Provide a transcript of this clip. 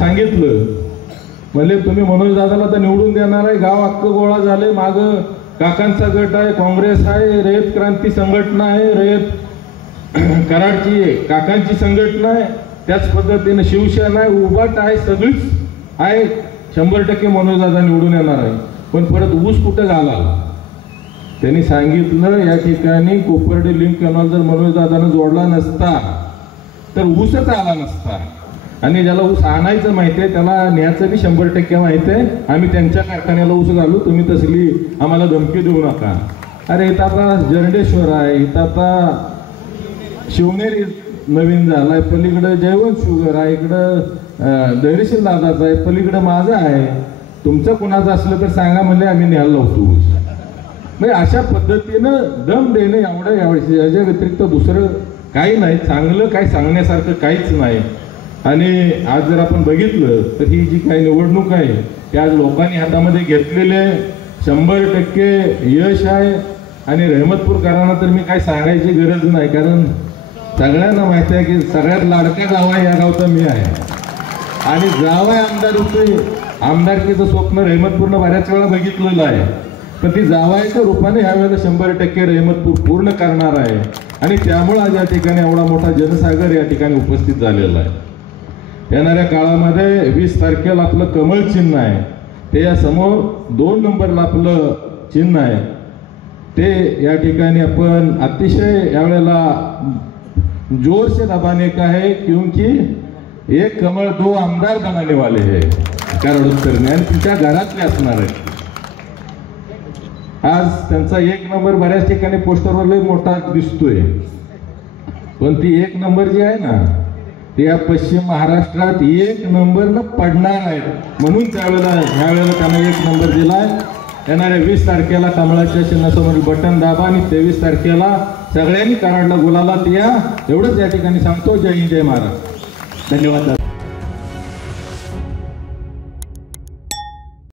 सांगितलं, म्हणले तुम्ही मनोज दादाला तर निवडून देणार आहे, गाव अख्खं गोळा झाले, माग काकांचा गट आहे, काँग्रेस आहे, रयत क्रांती संघटना आहे, रयत कराडची काकांची संघटना आहे, त्याच पद्धतीने शिवसेना आहे, उभाट आहे, सगळीच आहे, 100% मनोज दादा निवडून येणार आहे. पण परत ऊस कुठं घाला? त्यांनी सांगितलं या ठिकाणी कोपर्डी लिंक कॅनॉल जर मनोज दादानं जोडला नसता तर ऊसच आला नसता. आणि ज्याला ऊस आणायचं माहिती आहे त्याला न्यायचं बी 100% माहिती आहे. आम्ही त्यांच्या कारखान्याला ऊस घालू, तुम्ही तसली आम्हाला धमकी देऊ नका. अरे इथं आता जरडेश्वर आहे, इथं आता शिवनेरी नवीन झालाय, पलीकडं जयवंत शुगर आहे, इकडं धैर्यशील दादाचा आहे, पलीकडं माझा आहे, तुमचं कुणाचं असलं तर सांगा, म्हणजे आम्ही न्यायला लावतो. म्हणजे अशा पद्धतीनं दम देणे एवढं यावेळी, याच्या व्यतिरिक्त दुसरं काही नाही, चांगलं काही सांगण्यासारखं काहीच नाही. आणि आज जर आपण बघितलं तर ही जी काही निवडणूक आहे ती आज लोकांनी हातामध्ये घेतलेली आहे, 100% यश आहे. आणि रहमतपूरकरांना तर मी काही सांगायची गरज नाही, कारण सगळ्यांना माहिती आहे की सगळ्यात लाडका जावई या गावचा मी आहे. आणि जावई आमदार होते, आमदारकीचं स्वप्न रहमतपूरनं बऱ्याच वेळा बघितलेलं आहे, पण ती जावयाच्या रूपाने ह्यावेळेला 100% रहमतपूर पूर्ण करणार आहे. आणि त्यामुळे आज या ठिकाणी एवढा मोठा जनसागर या ठिकाणी उपस्थित झालेला आहे. येणाऱ्या काळामध्ये 20 तारखेला आपलं कमळ चिन्ह आहे, ते या समोर 2 नंबरला आपलं चिन्ह आहे, ते या ठिकाणी आपण अतिशय यावेळेला जोर से दबाने का है, क्योंकि एक कमळ 2 आमदार बनाने वाले है कराड उत्तरने, आणि तिच्या घरातले असणार आहे. आज त्यांचा 1 नंबर बऱ्याच ठिकाणी पोस्टरवर लय मोठा दिसतोय, पण ती 1 नंबर जी आहे ना ती या पश्चिम महाराष्ट्रात 1 नंबरनं पडणार आहे. म्हणून ह्यावेळेला त्यांना 1 नंबर दिलाय. येणाऱ्या 20 तारखेला कमळाच्या चिन्हासमोर बटन दाबा आणि 23 तारखेला सगळ्यांनी कराडला गुलालात या, एवढंच या ठिकाणी सांगतो. जय हिंद, जय महाराष्ट्र. धन्यवाद.